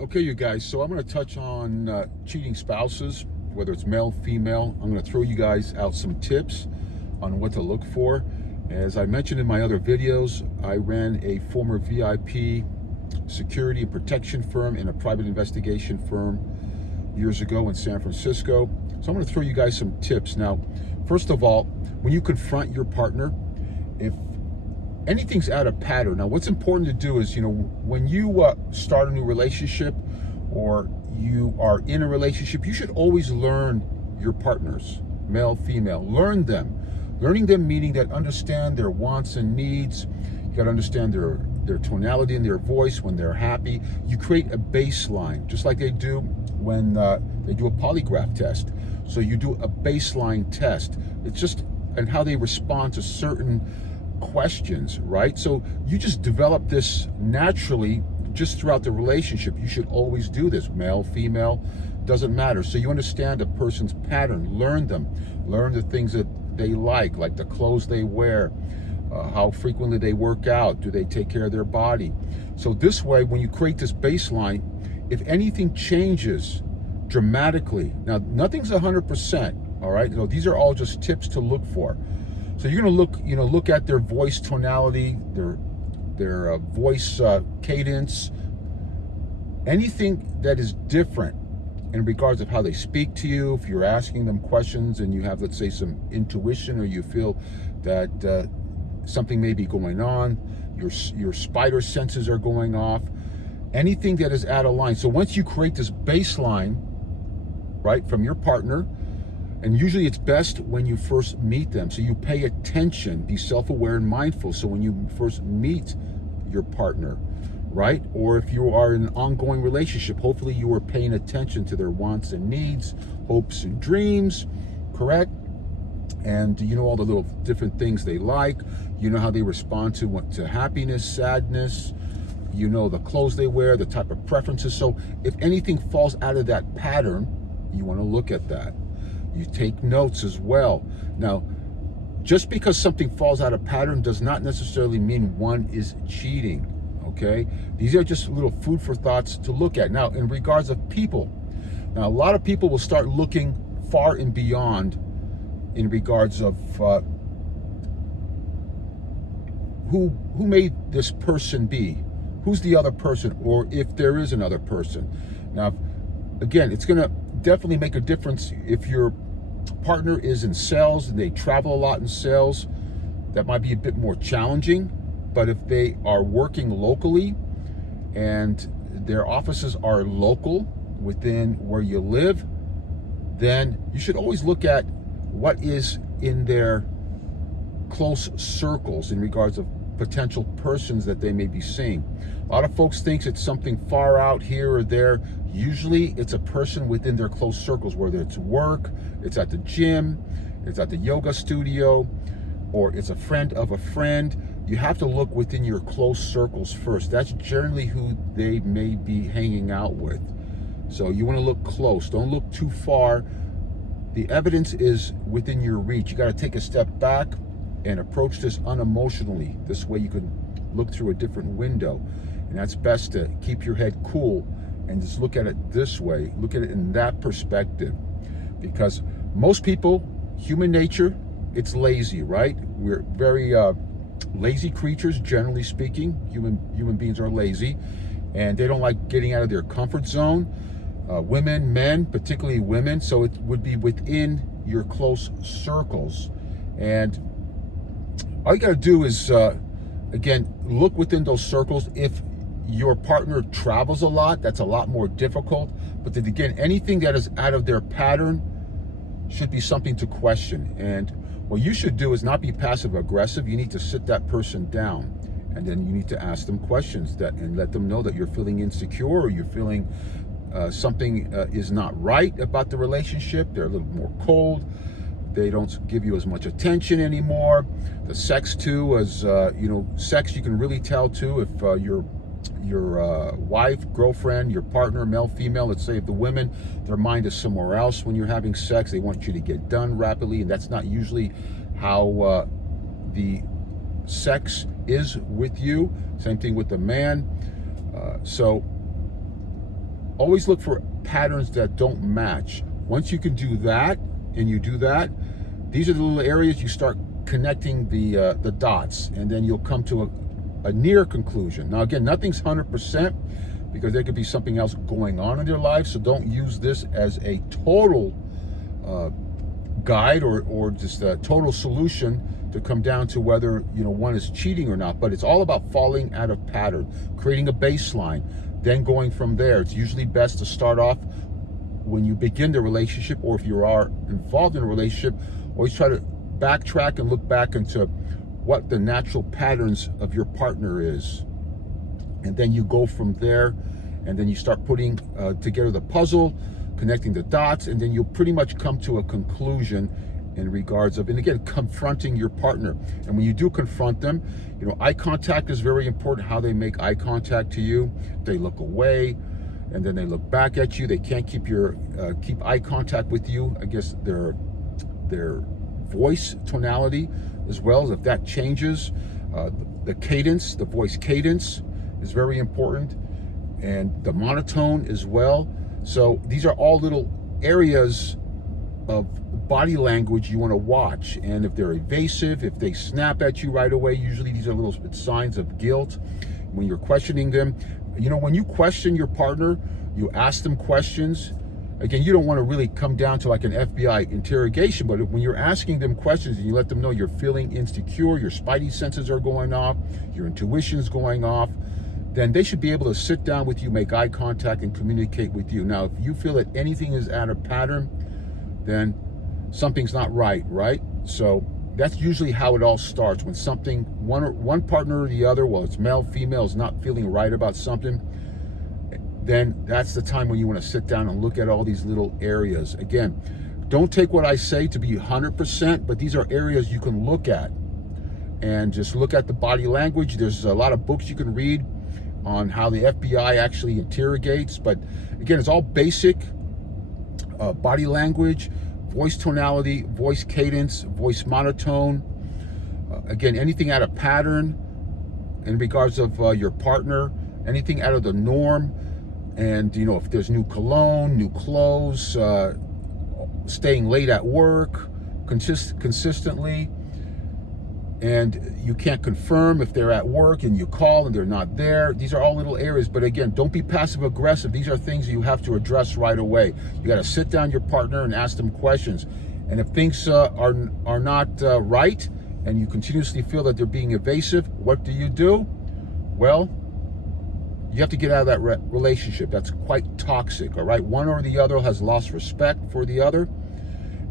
Okay, you guys, so I'm going to touch on cheating spouses, whether it's male, female. I'm going to throw you guys out some tips on what to look for. As I mentioned in my other videos, I ran a former VIP security and protection firm and a private investigation firm years ago in San Francisco. So I'm going to throw you guys some tips. Now, first of all, when you confront your partner, if anything's out of pattern. Now, what's important to do is, when you start a new relationship or you are in a relationship, you should always learn your partners, male, female. Learn them. Learning them meaning that understand their wants and needs. You got to understand their tonality in their voice when they're happy. You create a baseline, just like they do when they do a polygraph test. So you do a baseline test. It's just and how they respond to certain questions, right? So you just develop this naturally just throughout the relationship. You should always do this, male, female, doesn't matter. So you understand a person's pattern, learn them, learn the things that they like the clothes they wear, how frequently they work out, do they take care of their body. So this way, when you create this baseline, if anything changes dramatically, now nothing's 100%, all right? So these are all just tips to look for. So you're going to look at their voice tonality, their voice cadence, anything that is different in regards of how they speak to you. If you're asking them questions and you have, let's say, some intuition, or you feel that something may be going on, your spider senses are going off, anything that is out of line. So once you create this baseline, right, from your partner, and usually it's best when you first meet them. So you pay attention, be self-aware and mindful. So when you first meet your partner, right? Or if you are in an ongoing relationship, hopefully you are paying attention to their wants and needs, hopes and dreams, correct? And you know all the little different things they like. You know how they respond to happiness, sadness. You know the clothes they wear, the type of preferences. So if anything falls out of that pattern, you want to look at that. You take notes as well. Now, just because something falls out of pattern does not necessarily mean one is cheating, okay? These are just little food for thoughts to look at. Now, in regards of people, now a lot of people will start looking far and beyond in regards of who may this person be? Who's the other person, or if there is another person? Now, again, it's gonna definitely make a difference if your partner is in sales and they travel a lot in sales. That might be a bit more challenging, but if they are working locally and their offices are local within where you live, then you should always look at what is in their close circles in regards of potential persons that they may be seeing. A lot of folks think it's something far out here or there. Usually it's a person within their close circles, whether it's work, it's at the gym, it's at the yoga studio, or it's a friend of a friend. You have to look within your close circles first. That's generally who they may be hanging out with. So you want to look close. Don't look too far. The evidence is within your reach. You got to take a step back and approach this unemotionally. This way you can look through a different window. And that's best to keep your head cool and just look at it this way. Look at it in that perspective. Because most people, human nature, it's lazy, right? We're very lazy creatures, generally speaking. Human beings are lazy, and they don't like getting out of their comfort zone. Women, men, particularly women. So it would be within your close circles. And all you got to do is, again, look within those circles. If your partner travels a lot, that's a lot more difficult. But then again, anything that is out of their pattern should be something to question. And what you should do is not be passive aggressive. You need to sit that person down, and then you need to ask them questions and let them know that you're feeling insecure, or you're feeling something is not right about the relationship. They're a little more cold. They don't give you as much attention anymore. The sex too, as sex, you can really tell too if your wife, girlfriend, your partner, male, female, let's say if the women, their mind is somewhere else when you're having sex. They want you to get done rapidly, and that's not usually how the sex is with you. Same thing with the man. So always look for patterns that don't match. Once you can do that, and you do that, these are the little areas you start connecting the dots, and then you'll come to a near conclusion. Now again, nothing's 100% because there could be something else going on in their life, so don't use this as a total guide or just a total solution to come down to whether one is cheating or not. But it's all about falling out of pattern, creating a baseline, then going from there. It's usually best to start off when you begin the relationship, or if you are involved in a relationship, always try to backtrack and look back into what the natural patterns of your partner is, and then you go from there, and then you start putting together the puzzle, connecting the dots, and then you'll pretty much come to a conclusion in regards of, and again, confronting your partner. And when you do confront them, eye contact is very important. How they make eye contact to you. They look away and then they look back at you. They can't keep eye contact with you. I guess their voice tonality as well, if that changes. The cadence, the voice cadence is very important, and the monotone as well. So these are all little areas of body language you want to watch. And if they're evasive, if they snap at you right away, usually these are little signs of guilt. When you're questioning them, when you question your partner, you ask them questions. Again, you don't want to really come down to like an FBI interrogation, but when you're asking them questions and you let them know you're feeling insecure, your spidey senses are going off, your intuition's going off, then they should be able to sit down with you, make eye contact, and communicate with you. Now, if you feel that anything is out of pattern, then something's not right? So that's usually how it all starts. When something, one partner or the other, well, it's male, female, is not feeling right about something, then that's the time when you want to sit down and look at all these little areas. Again, don't take what I say to be 100%, but these are areas you can look at. And just look at the body language. There's a lot of books you can read on how the FBI actually interrogates. But again, it's all basic body language, voice tonality, voice cadence, voice monotone. Again, anything out of pattern in regards of your partner, anything out of the norm. And, if there's new cologne, new clothes, staying late at work consistently, and you can't confirm if they're at work and you call and they're not there. These are all little areas. But again, don't be passive aggressive. These are things you have to address right away. You got to sit down your partner and ask them questions. And if things are not right, and you continuously feel that they're being evasive, what do? Well, you have to get out of that relationship. That's quite toxic, all right? One or the other has lost respect for the other,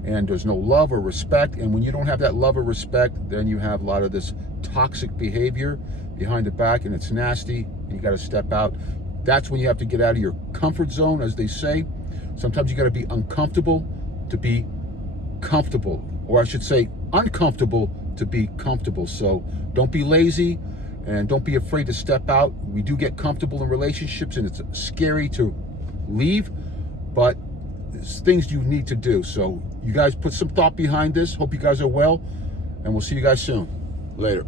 and there's no love or respect. And when you don't have that love or respect, then you have a lot of this toxic behavior behind the back, and it's nasty, and you got to step out. That's when you have to get out of your comfort zone, as they say. Sometimes you got to be uncomfortable to be comfortable, or I should say uncomfortable to be comfortable. So don't be lazy, and don't be afraid to step out. We do get comfortable in relationships, and it's scary to leave, but it's things you need to do. So you guys put some thought behind this. Hope you guys are well, and we'll see you guys soon. Later.